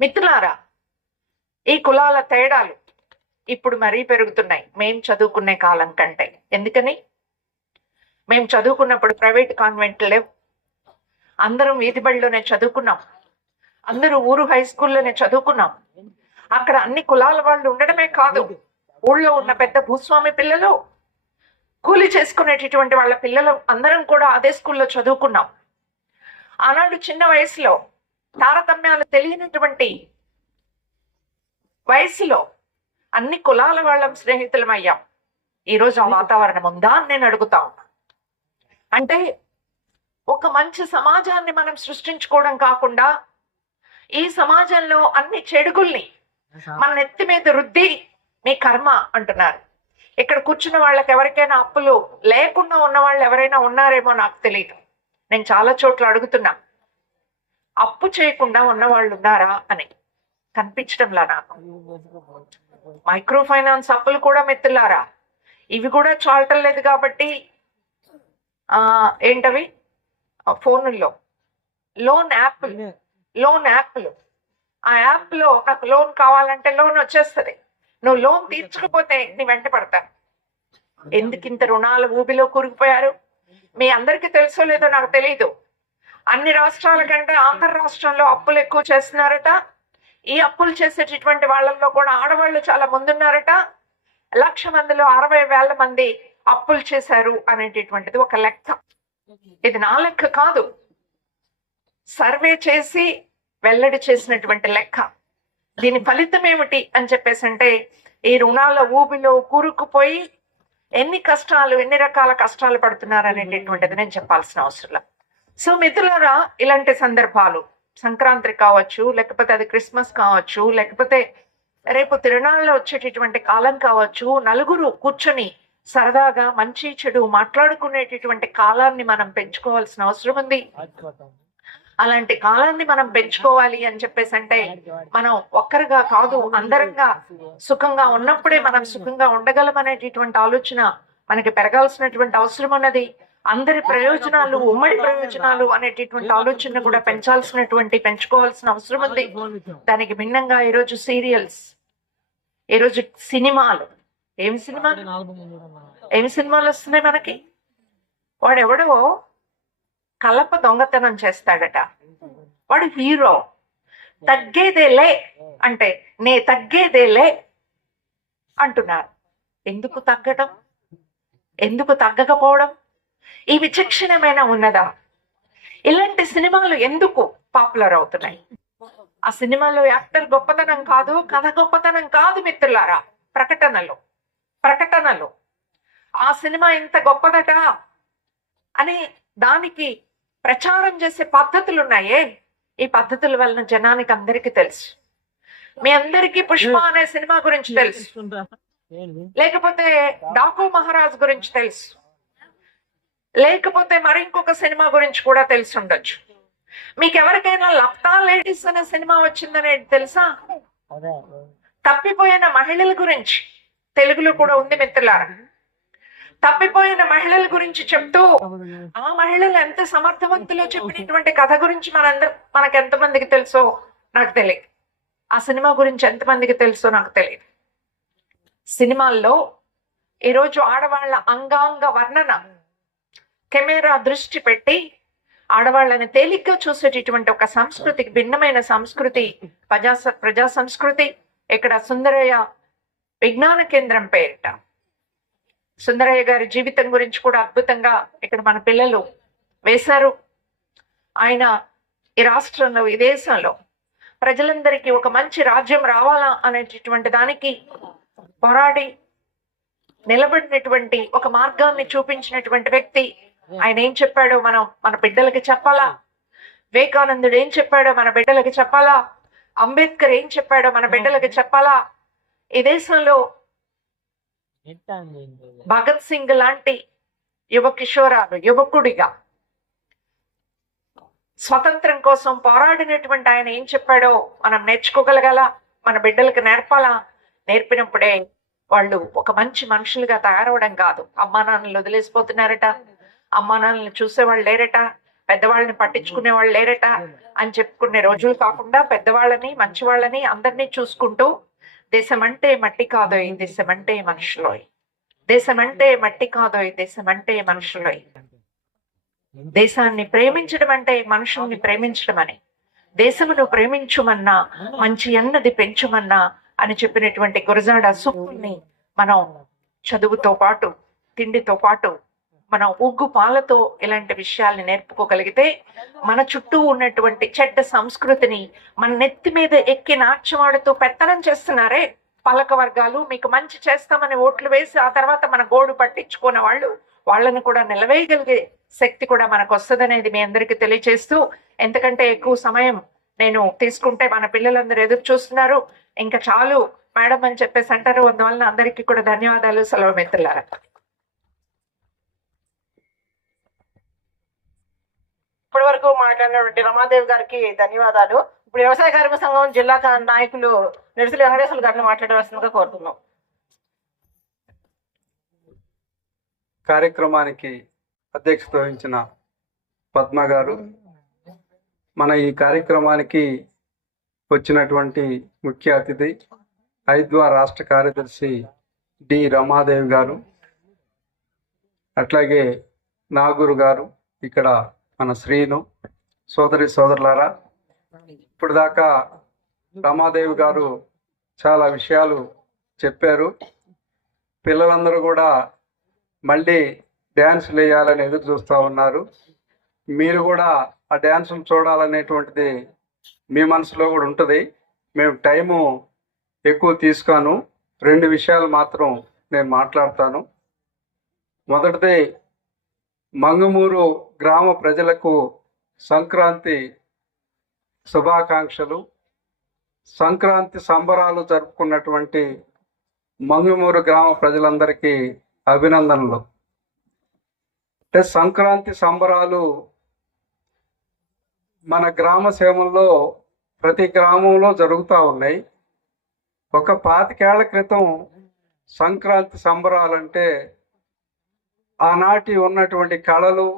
మిత్రులారా, ఈ కులాల తేడాలు ఇప్పుడు మరీ పెరుగుతున్నాయి మేం చదువుకునే కాలం కంటే. ఎందుకని? మేము చదువుకున్నప్పుడు ప్రైవేట్ కాన్వెంట్ లేవు. అందరం వీధి బడిలోనే చదువుకున్నాం. అందరూ ఊరు హై స్కూల్లోనే చదువుకున్నాం. అక్కడ అన్ని కులాల వాళ్ళు ఉండడమే కాదు, ఊళ్ళో ఉన్న పెద్ద భూస్వామి పిల్లలు, కూలి చేసుకునేటటువంటి వాళ్ళ పిల్లలు అందరం కూడా అదే స్కూల్లో చదువుకున్నాం. ఆనాడు చిన్న వయసులో తారతమ్యాలు తెలియనటువంటి వయసులో అన్ని కులాల వాళ్ళం స్నేహితులం అయ్యాం. ఈరోజు ఆ వాతావరణం ఉందా అని నేను అడుగుతా ఉన్నా. అంటే ఒక మంచి సమాజాన్ని మనం సృష్టించుకోవడం కాకుండా ఈ సమాజంలో అన్ని చెడుగుల్ని మన నెత్తి మీద రుద్ది మీ కర్మ అంటున్నారు. ఇక్కడ కూర్చున్న వాళ్ళకి ఎవరికైనా అప్పులు లేకుండా ఉన్న వాళ్ళు ఎవరైనా ఉన్నారేమో నాకు తెలియదు. నేను చాలా చోట్ల అడుగుతున్నా, అప్పు చేయకుండా ఉన్న వాళ్ళు ఉన్నారా అని. కనిపించడంలా నాకు. మైక్రో ఫైనాన్స్ అప్పులు కూడా మిత్రులారా, ఇవి కూడా చాలటం లేదు. కాబట్టి ఏంటవి ఫోనుల్లో లోన్ యాప్లు, ఆ యాప్లో నాకు లోన్ కావాలంటే లోన్ వచ్చేస్తుంది. నువ్వు లోన్ తీర్చకపోతే నీ వెంట పడతాను. ఎందుకింత రుణాల ఊబిలో కూరుకుపోయారు? మీ అందరికీ తెలుసో లేదో నాకు తెలీదు. అన్ని రాష్ట్రాల కంటే ఆంధ్ర రాష్ట్రంలో అప్పులు ఎక్కువ చేస్తున్నారట. ఈ అప్పులు చేసేటటువంటి వాళ్ళల్లో కూడా ఆడవాళ్ళు చాలా ముందున్నారట. 1,00,000 మందిలో 60,000 మంది అప్పులు చేశారు అనేటటువంటిది ఒక లెక్క. ఇది నా లెక్క కాదు, సర్వే చేసి వెల్లడి చేసినటువంటి లెక్క. దీని ఫలితం ఏమిటి అని చెప్పేసి అంటే, ఈ రుణాల ఊబిలో కూరుకుపోయి ఎన్ని రకాల కష్టాలు పడుతున్నారు అనేటటువంటిది నేను చెప్పాల్సిన అవసరం. సో మిత్రులారా, ఇలాంటి సందర్భాలు సంక్రాంతి కావచ్చు, లేకపోతే అది క్రిస్మస్ కావచ్చు, లేకపోతే రేపు తిరునాళ్ళలో వచ్చేటటువంటి కాలం కావచ్చు, నలుగురు కూర్చొని సరదాగా మంచి చెడు మాట్లాడుకునేటటువంటి కాలాన్ని మనం పెంచుకోవాల్సిన అవసరం ఉంది. అలాంటి కాలాన్ని మనం పెంచుకోవాలి అని చెప్పేసి అంటే, మనం ఒక్కరిగా కాదు అందరంగా సుఖంగా ఉన్నప్పుడే మనం సుఖంగా ఉండగలం అనేటటువంటి ఆలోచన మనకి పెరగాల్సినటువంటి అవసరం ఉన్నది. అందరి ప్రయోజనాలు, ఉమ్మడి ప్రయోజనాలు అనేటటువంటి ఆలోచన కూడా పెంచుకోవాల్సిన అవసరం ఉంది. దానికి భిన్నంగా ఈరోజు సీరియల్స్, ఈరోజు సినిమాలు, ఏమి సినిమాలు వస్తున్నాయి మనకి. వాడెవడో కలప దొంగతనం చేస్తాడట, వాడు హీరో. తగ్గేదేలే అంటే నే తగ్గేదేలే అంటున్నారు. ఎందుకు తగ్గడం? ఎందుకు తగ్గకపోవడం? ఈ విచక్షణమైన ఉన్నదా? ఇలాంటి సినిమాలు ఎందుకు పాపులర్ అవుతున్నాయి? ఆ సినిమాలో యాక్టర్ గొప్పతనం కాదు, కథ గొప్పతనం కాదు మిత్రులారా. ప్రకటనలు ఆ సినిమా ఇంత గొప్పదట అని దానికి ప్రచారం చేసే పద్ధతులు ఉన్నాయే, ఈ పద్ధతుల వలన జనానికి అందరికీ తెలుసు. మీ అందరికీ పుష్ప అనే సినిమా గురించి తెలుసు, లేకపోతే డాకు మహారాజ్ గురించి తెలుసు, లేకపోతే మరి ఇంకొక సినిమా గురించి కూడా తెలిసి ఉండొచ్చు. మీకు ఎవరికైనా లప్తా లేడీస్ అనే సినిమా వచ్చిందనేది తెలుసా? తప్పిపోయిన మహిళల గురించి తెలుగులో కూడా ఉంది మిత్రులారా. తప్పిపోయిన మహిళల గురించి చెప్తూ ఆ మహిళలు ఎంత సమర్థవంతులో చెప్పినటువంటి కథ గురించి మనకు ఎంతమందికి తెలుసో నాకు తెలియదు. ఆ సినిమా గురించి ఎంతమందికి తెలుసో నాకు తెలియదు. సినిమాల్లో ఈరోజు ఆడవాళ్ల అంగాంగ వర్ణన కెమెరా దృష్టి పెట్టి ఆడవాళ్ళని తేలిగ్గా చూసేటటువంటి ఒక సంస్కృతికి భిన్నమైన సంస్కృతి ప్రజా సంస్కృతి. ఇక్కడ సుందరయ్య విజ్ఞాన కేంద్రం పేరిట సుందరయ్య గారి జీవితం గురించి కూడా అద్భుతంగా ఇక్కడ మన పిల్లలు వేశారు. ఆయన ఈ రాష్ట్రంలో, ఈ దేశంలో ప్రజలందరికీ ఒక మంచి రాజ్యం రావాలా అనేటటువంటి దానికి పోరాడి నిలబడినటువంటి ఒక మార్గాన్ని చూపించినటువంటి వ్యక్తి. ఆయన ఏం చెప్పాడో మనం మన బిడ్డలకి చెప్పాలా, వివేకానందుడు ఏం చెప్పాడో మన బిడ్డలకి చెప్పాలా, అంబేద్కర్ ఏం చెప్పాడో మన బిడ్డలకి చెప్పాలా. ఈ దేశంలో భగత్ సింగ్ లాంటి యువకుడిగా స్వతంత్రం కోసం పోరాడినటువంటి ఆయన ఏం చెప్పాడో మనం నేర్చుకోగలగాల, మన బిడ్డలకు నేర్పాలా. నేర్పినప్పుడే వాళ్ళు ఒక మంచి మనుషులుగా తయారవడం కాదు. అమ్మా నాన్నలు వదిలేసిపోతున్నారట, అమ్మా నాన్నలు చూసేవాళ్ళు లేరట, పెద్దవాళ్ళని పట్టించుకునే వాళ్ళు లేరట అని చెప్పుకునే రోజులు కాకుండా పెద్దవాళ్ళని మంచి వాళ్ళని అందరినీ చూసుకుంటూ దేశం అంటే మట్టి కాదోయ్ దేశం అంటే మనుషులోయ్, దేశం అంటే మట్టి కాదోయ్ దేశం అంటే మనుషులోయ్, దేశాన్ని ప్రేమించడం అంటే మనుషుల్ని ప్రేమించడం అని, దేశమును ప్రేమించుమన్నా మంచి అన్నది పెంచుమన్నా అని చెప్పినటువంటి గురజాడ సూక్తుల్ని మనం చదువుతో పాటు తిండితో పాటు మనం ఉగ్గు పాలతో ఇలాంటి విషయాల్ని నేర్పుకోగలిగితే మన చుట్టూ ఉన్నటువంటి చెడ్డ సంస్కృతిని మన నెత్తి మీద ఎక్కి నాట్యమాడుతూ పెత్తనం చేస్తున్నారే పాలక వర్గాలు, మీకు మంచి చేస్తామని ఓట్లు వేసి ఆ తర్వాత మన గోడు పట్టించుకున్న వాళ్ళని కూడా నిలవేయగలిగే శక్తి కూడా మనకు వస్తుందనేది మీ అందరికీ తెలియచేస్తూ, ఎందుకంటే ఎక్కువ సమయం నేను తీసుకుంటే మన పిల్లలందరూ ఎదురు చూస్తున్నారు, ఇంకా చాలు మేడం అని చెప్పేసి అంటారు. అందువల్ల అందరికీ కూడా ధన్యవాదాలు. సెలవు మిత్రులారా. ఇప్పటి వరకు మాట్లాడినటువంటి రమాదేవి గారికి ధన్యవాదాలు. ఇప్పుడు వ్యవసాయ కార్మిక సంఘం జిల్లా నాయకులు నెరిసిలి వెంకటేశ్వర గారిని మాట్లాడవలసిందిగా కోరుతున్నాం. కార్యక్రమానికి అధ్యక్షత వహించిన పద్మ గారు, మన ఈ కార్యక్రమానికి వచ్చినటువంటి ముఖ్య అతిథి ఐద్వా రాష్ట్ర కార్యదర్శి డి రమాదేవి గారు, అట్లాగే నాగూరు గారు, ఇక్కడ మన శ్రీను, సోదరులారా, ఇప్పుడు దాకా రమాదేవి గారు చాలా విషయాలు చెప్పారు. పిల్లలందరూ కూడా మళ్ళీ డ్యాన్సులు వేయాలని ఎదురు చూస్తూ ఉన్నారు. మీరు కూడా ఆ డ్యాన్సులు చూడాలనేటువంటిది మీ మనసులో కూడా ఉంటుంది. మేము టైము ఎక్కువ తీసుకోను, 2 విషయాలు మాత్రం నేను మాట్లాడతాను. మొదటిది, మంగమూరు గ్రామ ప్రజలకు సంక్రాంతి శుభాకాంక్షలు. సంక్రాంతి సంబరాలు జరుపుకున్నటువంటి మంగమూరు గ్రామ ప్రజలందరికీ అభినందనలు. అంటే సంక్రాంతి సంబరాలు మన గ్రామ సేవల్లో ప్రతి గ్రామంలో జరుగుతూ ఉన్నాయి. ఒక 25 ఏళ్ల క్రితం సంక్రాంతి సంబరాలంటే ఆనాటి ఉన్నటువంటి కళలు,